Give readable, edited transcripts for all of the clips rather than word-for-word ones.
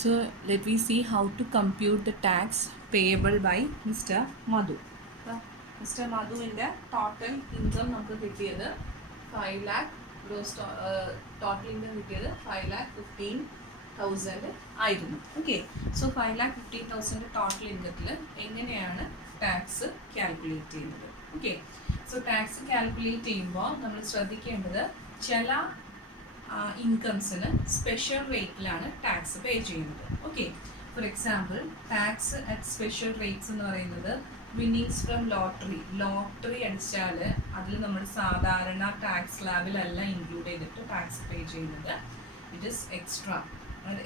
So let me see how to compute the tax payable by Mr. Madhu. Mr. Madhuവിൻ്റെ total income നമുക്ക് കിട്ടിയത് 5 lakh gross total income കിട്ടിയത് 5,15,000 ആയിരുന്നു. Okay, so 5,15,000 total ഇൻകത്തിൽ എങ്ങനെയാണ് tax calculate ചെയ്യുന്നത്? Okay, so tax calculate ചെയ്യുമ്പോൾ നമ്മൾ ശ്രദ്ധിക്കേണ്ടത് ചില ഇൻകംസിന് സ്പെഷ്യൽ റേറ്റിലാണ് ടാക്സ് പേ ചെയ്യുന്നത്. Okay, for example tax at special rates എന്ന് പറയുന്നത് വിന്നിങ്സ് ഫ്രം ലോട്ടറി അടിച്ചാൽ അതിൽ നമ്മൾ സാധാരണ ടാക്സ് സ്ലാബിലല്ല ഇൻക്ലൂഡ് ചെയ്തിട്ട് ടാക്സ് പേ ചെയ്യുന്നത്. It is extra.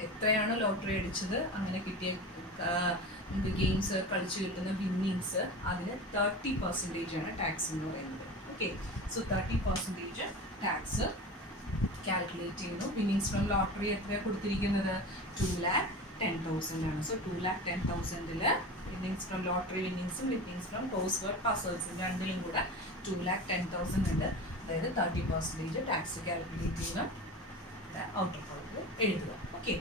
എത്രയാണോ ലോട്ടറി അടിച്ചത് അങ്ങനെ കിട്ടിയ ഗെയിംസ് കളിച്ച് കിട്ടുന്ന വിന്നിങ്സ് അതിന് 30% ആണ് ടാക്സ് എന്ന് പറയുന്നത്. ഓക്കെ, സോ 30% ടാക്സ് കാൽക്കുലേറ്റ് ചെയ്യുന്നു. വിന്നിങ്സ് ഫ്രം ലോട്ടറി എത്രയാണ് കൊടുത്തിരിക്കുന്നത്? 2,10,000 ആണ്. സോ 2,10,000 വിന്നിങ്സ് ഫ്രം ലോട്ടറി വിന്നിങ്സും വിന്നിങ്സ് ഫ്രം ക്രോസ് വേർഡ് പസേഴ്സും രണ്ടിലും കൂടെ 2,10,000 ഉണ്ട്. അതായത് 30% ടാക്സ് കാൽക്കുലേറ്റ് ചെയ്യുന്ന ഔട്ടർ കോളത്തിൽ എഴുതുക. ഓക്കെ,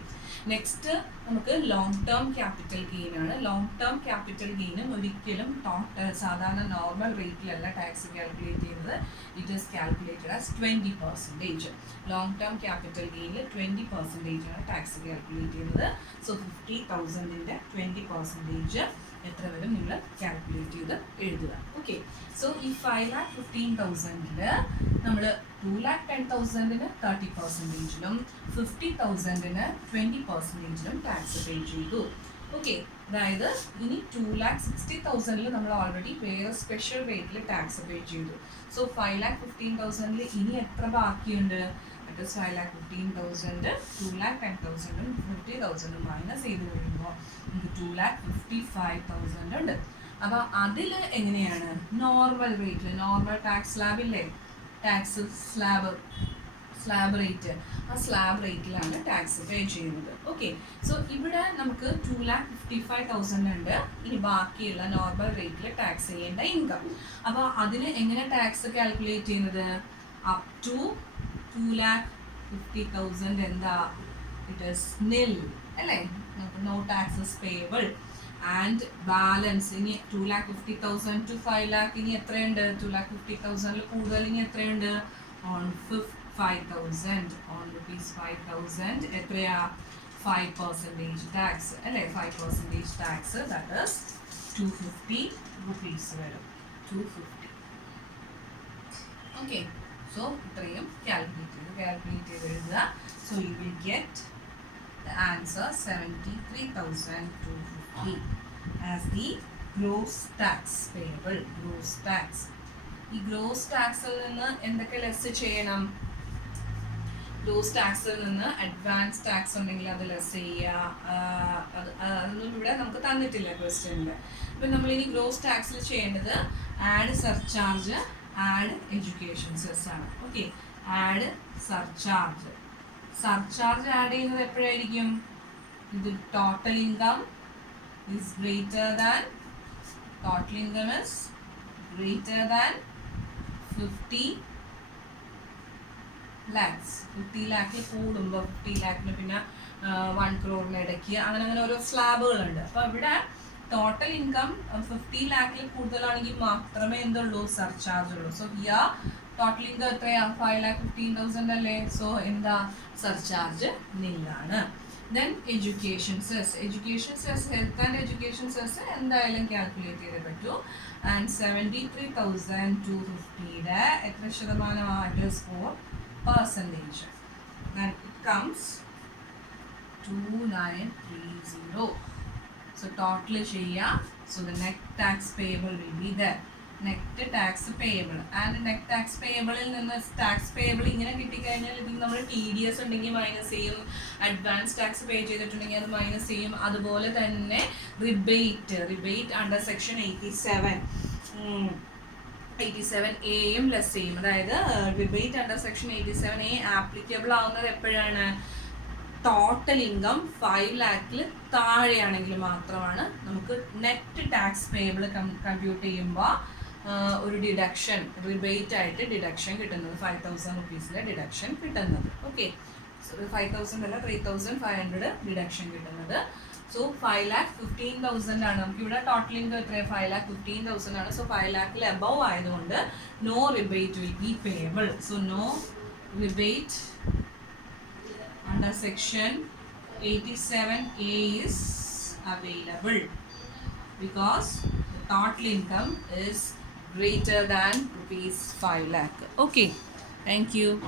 നെക്സ്റ്റ് നമുക്ക് ലോങ് ടേം ക്യാപിറ്റൽ ഗെയിൻ ആണ്. ലോങ് ടേം ക്യാപിറ്റൽ ഗെയിനും ഒരിക്കലും സാധാരണ നോർമൽ റേറ്റിലല്ല ടാക്സ് കാൽക്കുലേറ്റ് ചെയ്യുന്നത്. It is calculated as 20%. Long term capital ഗെയിനിൽ 20% ആണ് ടാക്സ് കാൽക്കുലേറ്റ് ചെയ്യുന്നത്. സോ 50,000 20% എത്ര വരും നിങ്ങൾ കാൽക്കുലേറ്റ് ചെയ്ത് എഴുതുക. ഓക്കെ, സോ ഈ 5,15,000 നമ്മൾ 2,10,000 30%, 50,000 20% ടാക്സ് പേ ചെയ്തു. ഓക്കെ, അതായത് ഇനി 2,60,000 നമ്മൾ ഓൾറെഡി വേറെ സ്പെഷ്യൽ റേറ്റിൽ ടാക്സ് പേ ചെയ്തു. സോ 5,15,000 ഇനി എത്ര ബാക്കിയുണ്ട്? ദാറ്റ് ഈസ് 5,15,000 2,10,000 50,000 മൈനസ് ചെയ്ത് കഴിയുമ്പോൾ നമുക്ക് 2,55,000 ഉണ്ട്. അപ്പോൾ അതിൽ എങ്ങനെയാണ് നോർമൽ റേറ്റിൽ, നോർമൽ ടാക്സ് സ്ലാബില്ലേ, ടാക്സ് സ്ലാബ് റേറ്റ്, ആ സ്ലാബ് റേറ്റിലാണ് ടാക്സ് പേ ചെയ്യുന്നത്. ഓക്കെ, സോ ഇവിടെ നമുക്ക് 2,55,000 ഉണ്ട്. ഇനി ബാക്കിയുള്ള നോർമൽ റേറ്റിൽ ടാക്സ് ചെയ്യേണ്ട ഇൻകം. അപ്പോൾ അതിന് എങ്ങനെ ടാക്സ് കാൽക്കുലേറ്റ് ചെയ്യുന്നത്? അപ് ടു 2,50,000 എന്താ? ഇറ്റ് ഈസ് നിൽ അല്ലേ, no taxes payable. And balance ഇനി 2,50,000 to 5 lakh ഇനി എത്രയുണ്ട്? 2,50,000 കൂടുതൽ ഇനി എത്രയുണ്ട്? ഓൺ 5,000 ഓൺ ₹5,000 എത്രയാ? 5% ടാക്സ് അല്ലേ, 5% ടാക്സ്, ദാറ്റ് ഈസ് ₹250 വരും. 250. ഓക്കെ, സോ ഇത്രയും കാൽക്കുലേറ്റ് ചെയ്ത് എഴുതുക. So you will get the answer 73,250 as the gross tax payable. Gross tax. ഈ ഗ്രോസ് ടാക്സിൽ നിന്ന് എന്തൊക്കെ ലെസ് ചെയ്യണം? ഗ്രോസ് ടാക്സിൽ നിന്ന് അഡ്വാൻസ് ടാക്സ് ഉണ്ടെങ്കിൽ അത് ലെസ് ചെയ്യുക. അതൊന്നും ഇവിടെ നമുക്ക് തന്നിട്ടില്ല ക്വസ്റ്റ്യനിൽ. ഇപ്പം നമ്മളിനി ഗ്രോസ് ടാക്സിൽ ചെയ്യേണ്ടത് add surcharge, add education cess ആണ്. Okay, add surcharge. Surcharge add ചെയ്യുന്നത് എപ്പോഴായിരിക്കും? ഇത് total income is greater than 50 lakhs. 50 lakhിൽ കൂടുമ്പോൾ 50 lakhിന് പിന്നെ 1 crore ഇടയ്ക്ക് അങ്ങനെ ഓരോ സ്ലാബുകളുണ്ട്. അപ്പോൾ ഇവിടെ ടോട്ടൽ ഇൻകം 50 lakhിൽ കൂടുതലാണെങ്കിൽ മാത്രമേ എന്തുള്ളൂ? സർചാർജ് ഉള്ളൂ. സോ ഹിയർ ടോട്ടൽ ഇൻകം എത്രയാ? 5,15,000 അല്ലേ. സോ എന്താ? സർചാർജ് നില്ലാണ്. Then education cess. Health and education cess എന്തായാലും കാൽക്കുലേറ്റ് ചെയ്തേ പറ്റൂ. ആൻഡ് 73,250 എത്ര ശതമാനമാണ്? It is 4%. Then it comes 2,930. So total ചെയ്യുക. So the net tax payable will be there. Net tax payable and net tax പേയബിളിൽ നിന്ന് tax payable ഇങ്ങനെ കിട്ടിക്കഴിഞ്ഞാൽ ഇതിൽ നമ്മൾ TDS ഉണ്ടെങ്കിൽ മൈനസ് ചെയ്യും, അഡ്വാൻസ് ടാക്സ് പേ ചെയ്തിട്ടുണ്ടെങ്കിൽ അത് മൈനസ് ചെയ്യും. അതുപോലെ തന്നെ rebate under section 87A less ചെയ്യും. അതായത് rebate under section 87A applicable ആവുന്നത് എപ്പോഴാണ്? ടോട്ടൽ ഇൻകം 5 lakhിൽ താഴെയാണെങ്കിൽ മാത്രമാണ് നമുക്ക് നെറ്റ് ടാക്സ് പേയബിൾ കമ്പ്യൂട്ട് ചെയ്യുമ്പോൾ ഒരു ഡിഡക്ഷൻ, റിബേറ്റ് ആയിട്ട് ഡിഡക്ഷൻ കിട്ടുന്നത്, 5,000 rupees ഡിഡക്ഷൻ കിട്ടുന്നത്. ഓക്കെ, 5,000 അല്ല 3,500 ഡിഡക്ഷൻ കിട്ടുന്നത്. സോ 5,15,000 ആണ് നമുക്ക് ഇവിടെ ടോട്ടൽ ഇൻകം എത്രയാണ് 5,15,000 ആണ്. സോ 5 lakhൽ അബവ് ആയതുകൊണ്ട് no rebate will be payable. So no rebate under section 87A is available because the total income is greater than rupees 5 lakh. Okay, thank you.